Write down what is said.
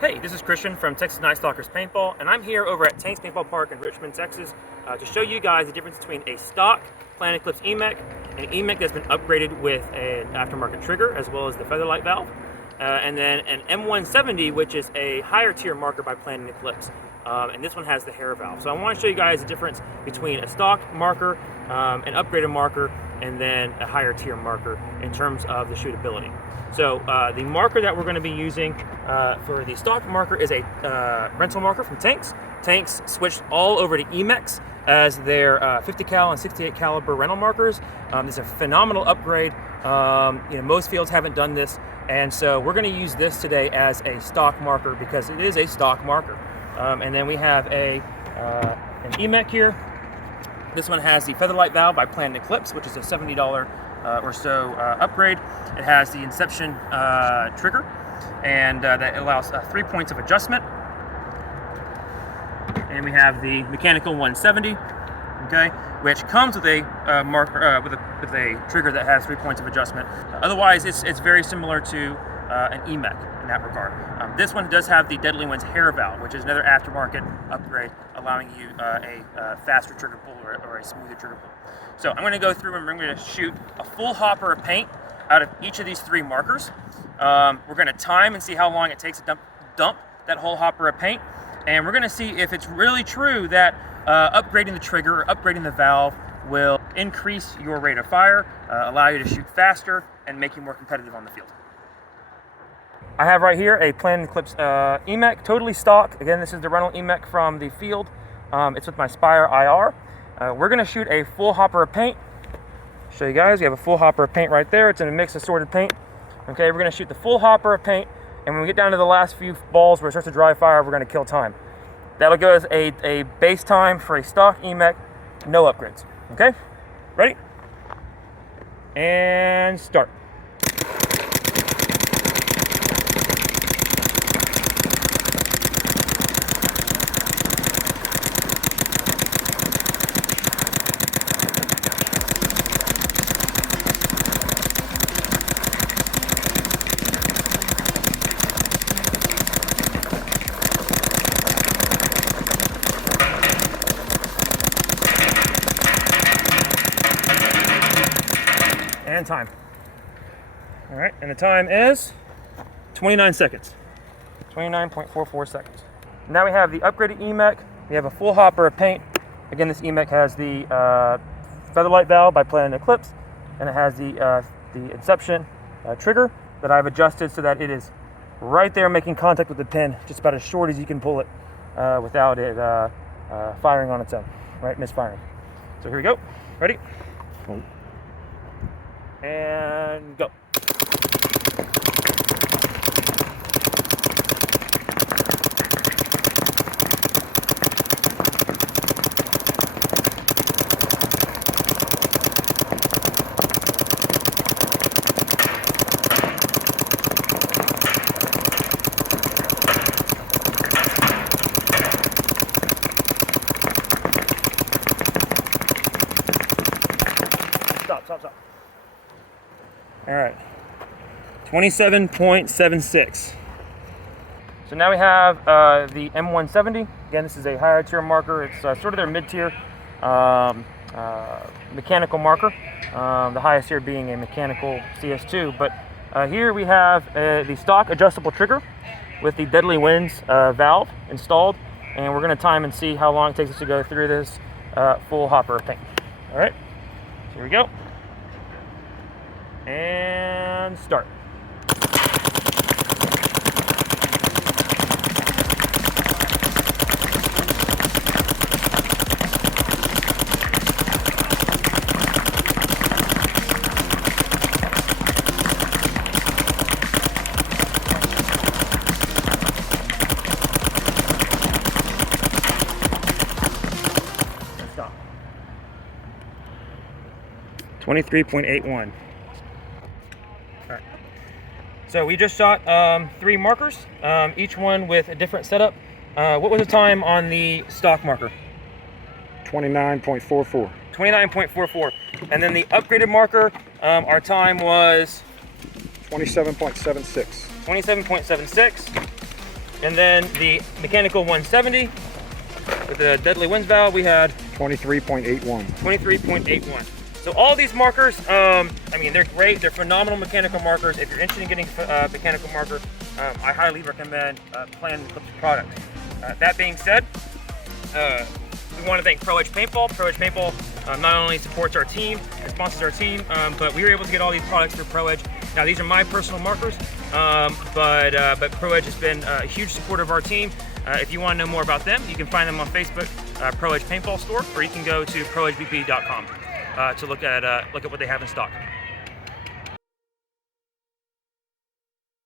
Hey, this is Christian from Texas Night Stalkers Paintball, and I'm here over at Tanks Paintball Park in Richmond, Texas, to show you guys the difference between a stock Planet Eclipse EMEK and an EMEK that's been upgraded with an aftermarket trigger as well as the featherlight valve, and then an M170, which is a higher tier marker by Planet Eclipse, and this one has the hair valve. So I want to show you guys the difference between a stock marker, an upgraded marker, and then a higher tier marker in terms of the shootability. So the marker that we're going to be using for the stock marker is a rental marker from Tanks. Tanks switched all over to EMEKs as their 50 cal and 68 caliber rental markers. It's a phenomenal upgrade. Most fields haven't done this, and so we're going to use this today as a stock marker because it is a stock marker. And then we have an EMEK here. This one has the featherlight valve by Planet Eclipse, which is a $70 or so upgrade. It has the Inception trigger, and that allows 3 points of adjustment. And we have the mechanical 170, okay, which comes with a marker with a trigger that has 3 points of adjustment. Otherwise, it's very similar to an EMEK in that regard. This one does have the Deadly Winds hair valve, which is another aftermarket upgrade, allowing you a faster trigger pull or a smoother trigger pull. So I'm going to go through and we're going to shoot a full hopper of paint out of each of these three markers. We're going to time and see how long it takes to dump that whole hopper of paint. And we're going to see if it's really true that upgrading the trigger or upgrading the valve will increase your rate of fire, allow you to shoot faster, and make you more competitive on the field. I have right here a Planet Eclipse EMEK, totally stock. Again, this is the rental EMEK from the field. It's with my Spire IR. We're going to shoot a full hopper of paint. Show you guys, we have a full hopper of paint right there. It's in a mix of assorted paint. Okay, we're going to shoot the full hopper of paint, and when we get down to the last few balls where it starts to dry fire, we're going to kill time. That'll go as a base time for a stock EMEK, no upgrades. Okay, ready? And start. And time. All right, and the time is 29 seconds. 29.44 seconds. Now we have the upgraded EMEK. We have a full hopper of paint. Again, this EMEK has the featherlight valve by Planet Eclipse, and it has the Inception trigger that I've adjusted so that it is right there making contact with the pin, just about as short as you can pull it without it firing on its own, right, misfiring. So here we go. Ready? And go. Stop. All right, 27.76. So now we have the M170. Again, this is a higher tier marker. It's sort of their mid-tier mechanical marker. The highest tier being a mechanical CS2. But here we have the stock adjustable trigger with the Deadly Winds valve installed. And we're going to time and see how long it takes us to go through this full hopper of paint. All right, so here we go. And start. And stop. 23.81. Right. So we just shot 3 markers, each one with a different setup. What was the time on the stock marker? 29.44. 29.44. And then the upgraded marker, our time was 27.76. 27.76. And then the mechanical 170 with the deadly winds valve, we had 23.81. 23.81. So all these markers, I mean, they're great. They're phenomenal mechanical markers. If you're interested in getting a mechanical marker, I highly recommend Planet Eclipse product. That being said, we want to thank Pro Edge Paintball. Pro Edge Paintball not only supports our team and sponsors our team, but we were able to get all these products through Pro Edge. Now, these are my personal markers, but Pro Edge has been a huge supporter of our team. If you want to know more about them, you can find them on Facebook, Pro Edge Paintball Store, or you can go to proedgebp.com to look at what they have in stock.